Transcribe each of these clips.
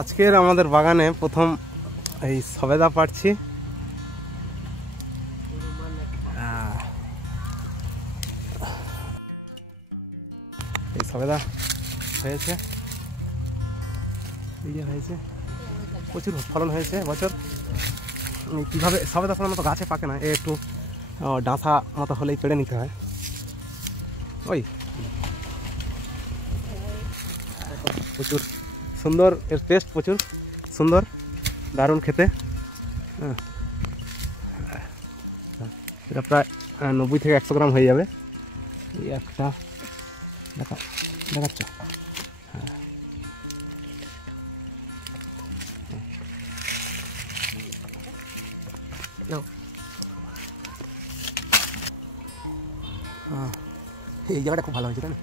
আজকের আমাদের বাগানে প্রথম এই সবেদা পাড়ছি। এই সবেদা হয়েছে, প্রচুর ফলন হয়েছে বছর। কীভাবে সবেদা ফলন মতো গাছে পাকে না, একটু ডাঁসা মতো হলেই পেড়ে নিতে হয়। ওই প্রচুর সুন্দর, এর টেস্ট প্রচুর সুন্দর, দারুণ খেতে। হ্যাঁ, এটা প্রায় 90 থেকে 100 গ্রাম হয়ে যাবে। এই একটা দেখাচ্ছ। এই জায়গাটা খুব ভালো হয়েছে, তাই না?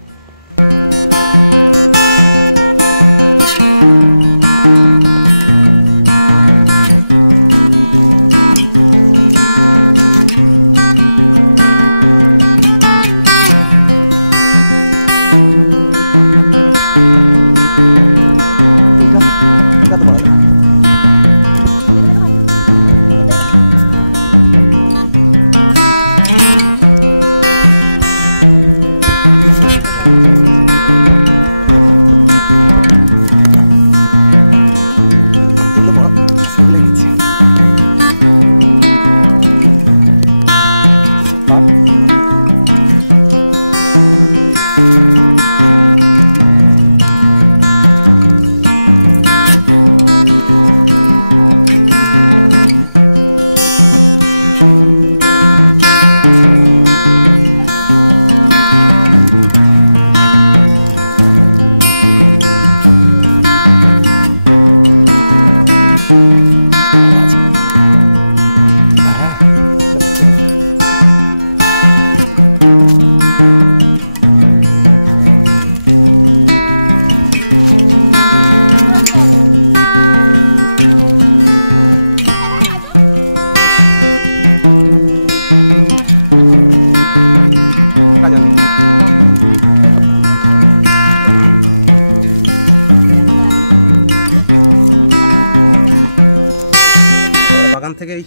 বাগান থেকেই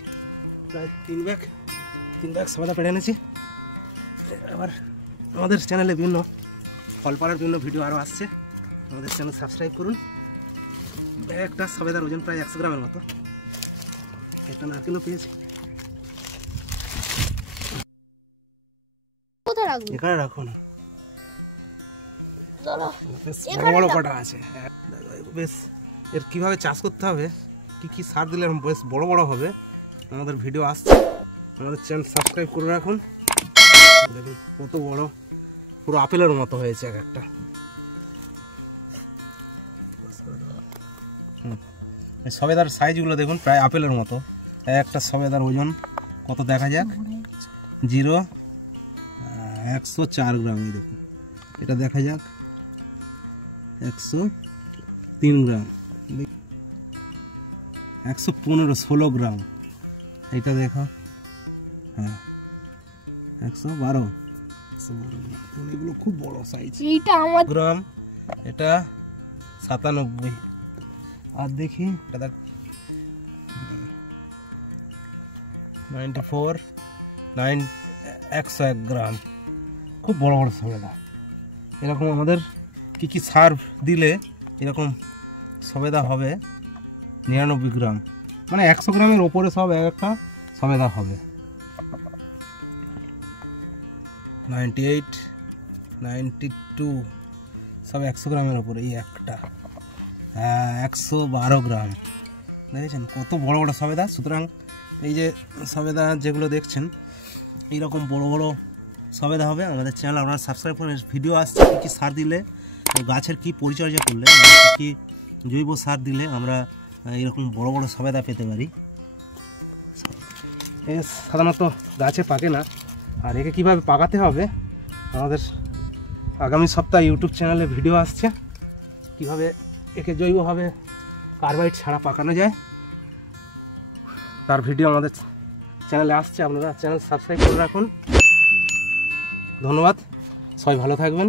প্রায় 3 ব্যাগ সবেদা পেড়ে এনেছি। এবার আমাদের চ্যানেলে বিভিন্ন ফল পাড়ার বিভিন্ন ভিডিও আরও আসছে, আমাদের চ্যানেল সাবস্ক্রাইব করুন। একটা সবেদার ওজন প্রায় 100 গ্রামের মতো। একটা নারকেলও পেয়েছি, এখানে রাখো না, বড় কটা আছে বেশ। এর কিভাবে চাষ করতে হবে, কি সার দিলে বেশ বড় বড় হবে, আমাদের ভিডিও আসছে, আমাদের চ্যানেল সাবস্ক্রাইব করে রাখুন। কত বড়, পুরো আপেলের মতো হয়েছে এক একটা। সবেদার সাইজগুলো দেখুন, প্রায় আপেলের মতো। একটা সবেদার ওজন কত দেখা যাক, 104 গ্রাম। দেখুন এটা দেখা যাক, 103 গ্রাম, 115-16 গ্রাম। এটা দেখো, হ্যাঁ 112 গ্রাম। এগুলো খুব বড় সাইজ। গ্রাম, এটা 97। আর দেখি এটা দেখ, 94, 101 গ্রাম। খুব বড় বড় সবেদা। এরকম আমাদের কি সার দিলে এরকম সবেদা হবে 99 গ্রাম, মানে 100 গ্রামের ওপরে সব একটা সবেদা হবে। 98, 92 সব 100 গ্রামের ওপরে। এই একটা 112 গ্রাম। দেখেছেন কত বড় বড় সবেদা। সুতরাং এই যে সবেদা যেগুলো দেখছেন, এইরকম বড় বড় সবেদা হবে। আমাদের চ্যানেল আপনারা সাবস্ক্রাইব করেন। ভিডিও আসছে কি সার দিলে, গাছের কি পরিচর্যা করলে, কি জৈব সার দিলে আমরা এরকম বড় বড় সবেদা পেতে পারি। সাধারণত গাছে পাকে না, আর একে কীভাবে পাকাতে হবে আমাদের আগামী সপ্তাহে ইউটিউব চ্যানেলে ভিডিও আসছে, কিভাবে একে জৈবভাবে কার্বাইড ছাড়া পাকানো যায়, তার ভিডিও আমাদের চ্যানেলে আসছে। আপনারা চ্যানেল সাবস্ক্রাইব করে রাখুন। ধন্যবাদ, সবাই ভালো থাকবেন।